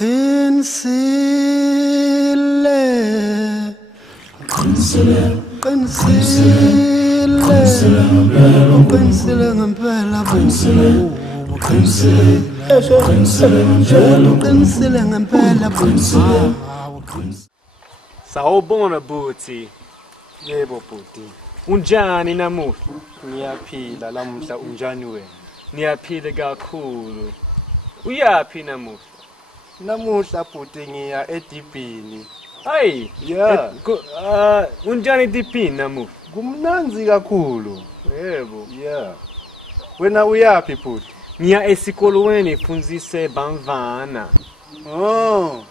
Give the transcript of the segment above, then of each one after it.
Qinisile, qinisile ngempela qinisile ngempela. Sawubona buthi. Yebo bhuti, Unjani namuhla? ngiyaphila lamuhla unjani wena? Niyaphila kakhulu. Uyaphi namuhla? Namuhla bhuti ngiya edibhini. Hayi. Yeah. Unjani dipini namuhla? Kumnanzi kakhulu. Yebo. Yeah. Wena uyaphi bhuti? Ngiya esikolweni fundzise bamvana. Oh.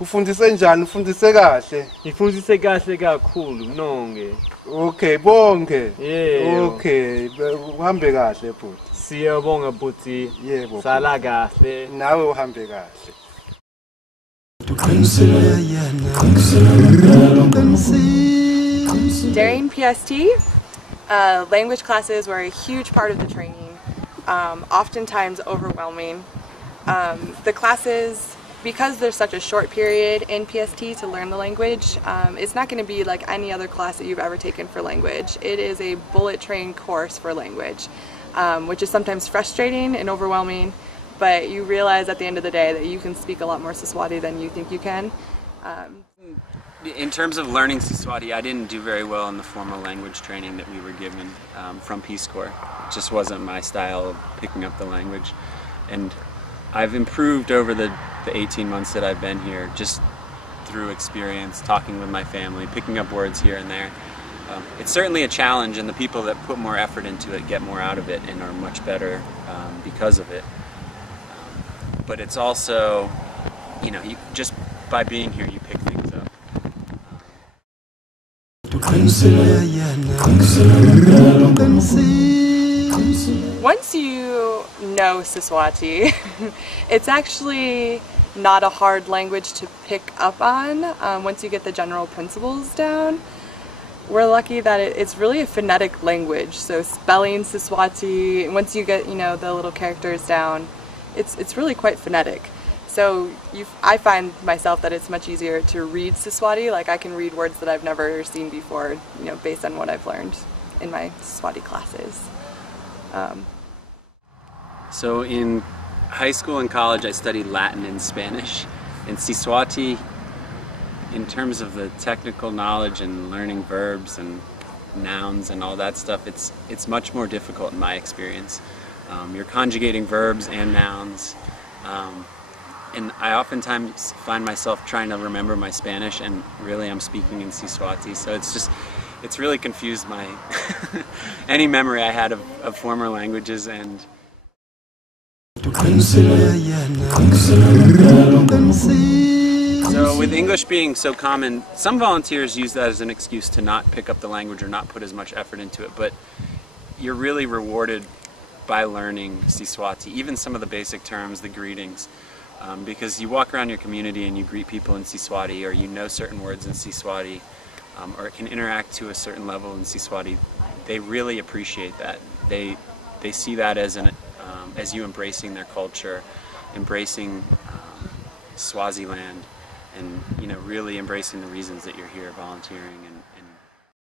Ufundise njani? Ufundise kahle? Ngifundzise kahle kakhulu nonke. Okay, bonke. Yebo. Okay, uhambe kahle bhuti. Siyabonga buthi. Yebo. Sala kahle. Nawe uhambe kahle. During PST, language classes were a huge part of the training, oftentimes overwhelming. The classes, because there's such a short period in PST to learn the language, it's not going to be like any other class that you've ever taken for language. It is a bullet train course for language, which is sometimes frustrating and overwhelming, but you realize at the end of the day that you can speak a lot more siSwati than you think you can. In terms of learning siSwati, I didn't do very well in the formal language training that we were given from Peace Corps. It just wasn't my style of picking up the language. And I've improved over the 18 months that I've been here, just through experience, talking with my family, picking up words here and there. It's certainly a challenge, and the people that put more effort into it get more out of it and are much better because of it. But it's also, you know, just by being here, you pick things up. Once you know siSwati, it's actually not a hard language to pick up on once you get the general principles down. We're lucky that it's really a phonetic language, so spelling siSwati, once you get, you know, the little characters down, it's really quite phonetic. So I find myself that it's much easier to read siSwati. Like I can read words that I've never seen before, you know, based on what I've learned in my siSwati classes. So in high school and college, I studied Latin and Spanish. And siSwati, in terms of the technical knowledge and learning verbs and nouns and all that stuff, it's much more difficult in my experience. You're conjugating verbs and nouns. And I oftentimes find myself trying to remember my Spanish, and really I'm speaking in siSwati. So it's really confused my any memory I had of former languages. And so with English being so common, some volunteers use that as an excuse to not pick up the language or not put as much effort into it, but you're really rewarded by learning siSwati, even some of the basic terms, the greetings. Because you walk around your community and you greet people in siSwati, or you know certain words in siSwati, or can interact to a certain level in siSwati, they really appreciate that. They see that as as you embracing their culture, embracing Swaziland, and, you know, really embracing the reasons that you're here volunteering. And